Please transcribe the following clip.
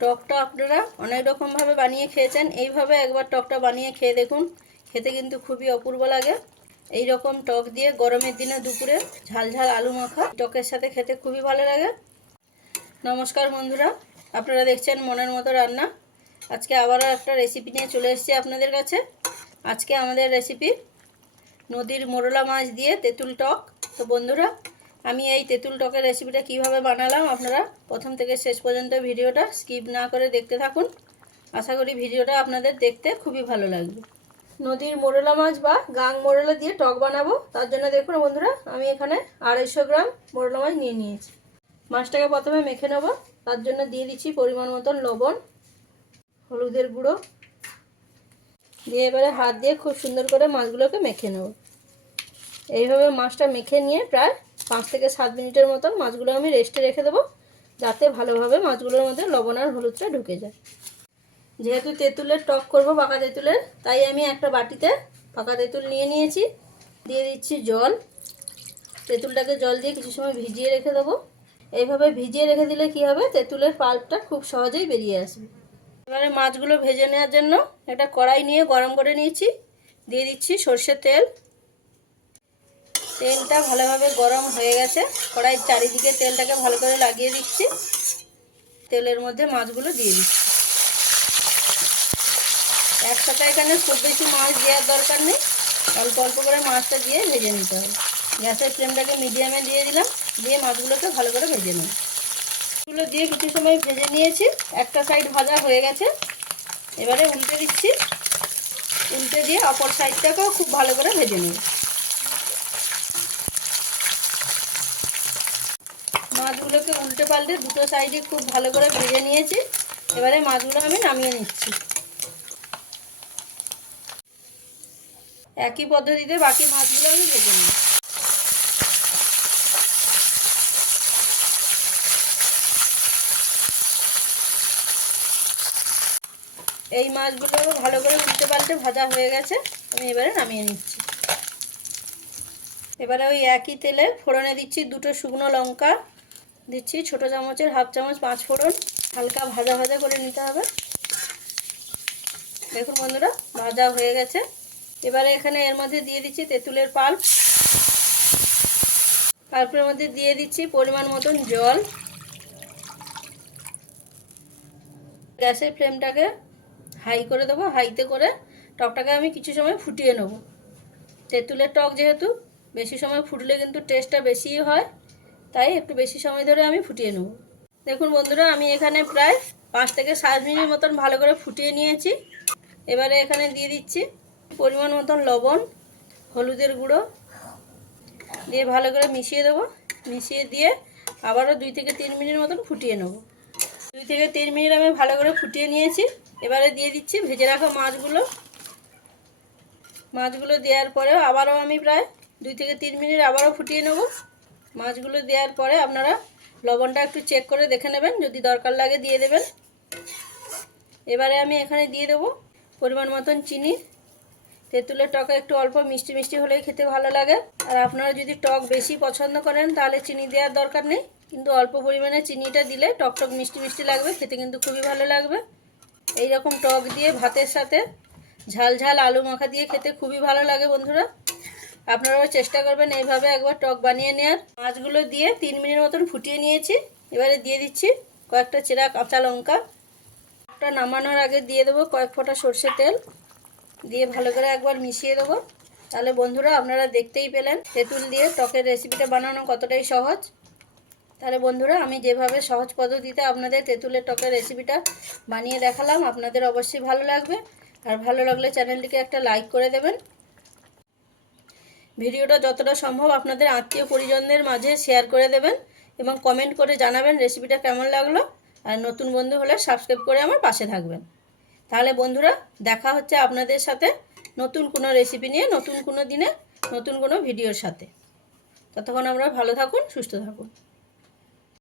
টকটা আপনারা অনেক রকমভাবে বানিয়ে খেয়েছেন। এইভাবে একবার টকটা বানিয়ে খেয়ে দেখুন। খেতে কিন্তু খুবই অপূর্ব লাগে। এই রকম টক দিয়ে গরমের দিনে দুপুরে ঝাল ঝাল আলু মাখা টকের সাথে খেতে খুবই ভালো লাগে। নমস্কার বন্ধুরা, আপনারা দেখছেন মনের মতো রান্না। আজকে আবারও একটা রেসিপি নিয়ে চলে এসেছি আপনাদের কাছে। আজকে আমাদের রেসিপি নদীর মোরলা মাছ দিয়ে তেঁতুল টক। তো বন্ধুরা আমি এই তেঁতুল টকের রেসিপিটা কীভাবে বানালাম আপনারা প্রথম থেকে শেষ পর্যন্ত ভিডিওটা স্কিপ না করে দেখতে থাকুন। আশা করি ভিডিওটা আপনাদের দেখতে খুবই ভালো লাগবে। নদীর মোরলা মাছ বা গাং মোরলা দিয়ে টক বানাবো, তার জন্য দেখুন বন্ধুরা, আমি এখানে আড়াইশো গ্রাম মোরলা মাছ নিয়ে নিয়েছি। মাছটাকে প্রথমে মেখে নেব, তার জন্য দিয়ে দিচ্ছি পরিমাণ মতন লবণ, হলুদের গুঁড়ো। দিয়ে এবারে হাত দিয়ে খুব সুন্দর করে মাছগুলোকে মেখে নেব। এইভাবে মাছটা মেখে নিয়ে প্রায় পাঁচ থেকে সাত মিনিটের মতন মাছগুলো আমি রেস্টে রেখে দেবো, যাতে ভালোভাবে মাছগুলোর মধ্যে লবণ আর হলুদটা ঢুকে যায়। যেহেতু তেঁতুলের টক করব পাকা তেঁতুলের, তাই আমি একটা বাটিতে পাকা তেঁতুল নিয়ে নিয়েছি, দিয়ে দিচ্ছি জল। তেঁতুলটাকে জল দিয়ে কিছু সময় ভিজিয়ে রেখে দেবো। এইভাবে ভিজিয়ে রেখে দিলে কি হবে? তেঁতুলের পাল্পটা খুব সহজেই বেরিয়ে আসবে। এবারে মাছগুলো ভেজে নেওয়ার জন্য একটা কড়াই নিয়ে গরম করে নিয়েছি। দিয়ে দিচ্ছি সর্ষের তেল। তেলটা ভালোভাবে গরম হয়ে গেছে। কড়াইয়ের চারিদিকে তেলটাকে ভালো করে লাগিয়ে দিচ্ছি। তেলের মধ্যে মাছগুলো দিয়ে দিচ্ছি। একসাথে এখানে খুব বেশি মাছ দেওয়ার দরকার নেই। অল্প অল্প করে মাছটা দিয়ে ভেজে নিতে হবে। গ্যাসের ফ্লেমটাকে মিডিয়ামে দিয়ে দিলাম। দিয়ে মাছগুলোকে ভালো করে ভেজে নেব। মাছগুলো দিয়ে কিছু সময় ভেজে নিয়েছি। একটা সাইড ভাজা হয়ে গেছে। এবারে উল্টে দিচ্ছি। উল্টে দিয়ে অপর সাইডটাকেও খুব ভালো করে ভেজে নেব। মাছগুলোকে উল্টে পাল্টে দুটো সাইডে খুব ভালো করে ভেজে নিয়েছি। এবারে মাছগুলো আমি নামিয়ে নিচ্ছি। একই পদ্ধতিতে বাকি মাছগুলো আমি ভেজে নিই এই মাছগুলো ভালো করে উল্টে পাল্টে ভাজা হয়ে গেছে, আমি এবারে নামিয়ে নিচ্ছি। এবারে ওই একই তেলে ফোড়নে দিচ্ছি দুটো শুকনো লঙ্কা দিচ্ছি ছোট চামচের হাফ চামচ পাঁচ ফোড়ন, হালকা ভাজা ভাজা করে নিতে হবে। দেখুন বন্ধুরা, ভাজা হয়ে গেছে। এবারে এখানে এর মধ্যে দিয়ে দিচ্ছি তেঁতুলের পাল্প। পাল্পের মধ্যে দিয়ে দিচ্ছি পরিমাণ মতন জল। গ্যাসের ফ্লেমটাকে হাই করে দেবো, হাইতে করে টকটাকে আমি কিছু সময় ফুটিয়ে নেব। তেঁতুলের টক যেহেতু, বেশি সময় ফুটলে কিন্তু টেস্টটা বেশিই হয়। তাই একটু বেশি সময় ধরে আমি ফুটিয়ে নেব। দেখুন বন্ধুরা, আমি এখানে প্রায় পাঁচ থেকে সাত মিনিট মতন ভালো করে ফুটিয়ে নিয়েছি। এবারে এখানে দিয়ে দিচ্ছি পরিমাণ মতন লবণ, হলুদের গুঁড়ো। দিয়ে ভালো করে মিশিয়ে দেবো। মিশিয়ে দিয়ে আবারও দুই থেকে তিন মিনিট মতন ফুটিয়ে নেব। দুই থেকে তিন মিনিট আমি ভালো করে ফুটিয়ে নিয়েছি। এবারে দিয়ে দিচ্ছি ভেজে রাখা মাছগুলো। মাছগুলো দেওয়ার পরেও আবারও আমি প্রায় দুই থেকে তিন মিনিট আবারও ফুটিয়ে নেব। মাছগুলো দেওয়ার পরে আপনারা লবণটা একটু চেক করে দেখে নেবেন। যদি দরকার লাগে দিয়ে দেবেন। এবারে আমি এখানে দিয়ে দেবো পরিমাণ মতন চিনি। তেঁতুলের টকে একটু অল্প মিষ্টি মিষ্টি হলেই খেতে ভালো লাগে। আর আপনারা যদি টক বেশি পছন্দ করেন, তাহলে চিনি দেওয়ার দরকার নেই। কিন্তু অল্প পরিমাণে চিনিটা দিলে টক টক মিষ্টি মিষ্টি লাগবে, খেতে কিন্তু খুবই ভালো লাগবে। এই রকম টক দিয়ে ভাতের সাথে ঝাল ঝাল আলু মাখা দিয়ে খেতে খুবই ভালো লাগে বন্ধুরা। আপনারাও চেষ্টা করবেন এইভাবে একবার টক বানিয়ে নেওয়ার মাছগুলো দিয়ে তিন মিনিট মতন ফুটিয়ে নিয়েছি। এবারে দিয়ে দিচ্ছি কয়েকটা চেরা কাঁচা লঙ্কা। একটা নামানোর আগে দিয়ে দেবো কয়েক ফোঁটা সর্ষে তেল। দিয়ে ভালো করে একবার মিশিয়ে দেবো। তাহলে বন্ধুরা আপনারা দেখতেই পেলেন তেঁতুল দিয়ে টকের রেসিপিটা বানানো কতটাই সহজ। তাহলে বন্ধুরা আমি যেভাবে সহজ পদ্ধতিতে আপনাদের তেঁতুলের টকের রেসিপিটা বানিয়ে দেখালাম, আপনাদের অবশ্যই ভালো লাগবে। আর ভালো লাগলে চ্যানেলটিকে একটা লাইক করে দেবেন। ভিডিওটা যতটা সম্ভব আপনাদের আত্মীয় পরিজনদের মাঝে শেয়ার করে দেবেন এবং কমেন্ট করে জানাবেন রেসিপিটা কেমন লাগল। আর নতুন বন্ধু হলে সাবস্ক্রাইব করে আমার পাশে থাকবেন। তাহলে বন্ধুরা, দেখা হচ্ছে আপনাদের সাথে নতুন কোনো রেসিপি নিয়ে, নতুন কোনো দিনে, নতুন কোনো ভিডিওর সাথে। ততক্ষণ আমরা ভালো থাকুন, সুস্থ থাকুন।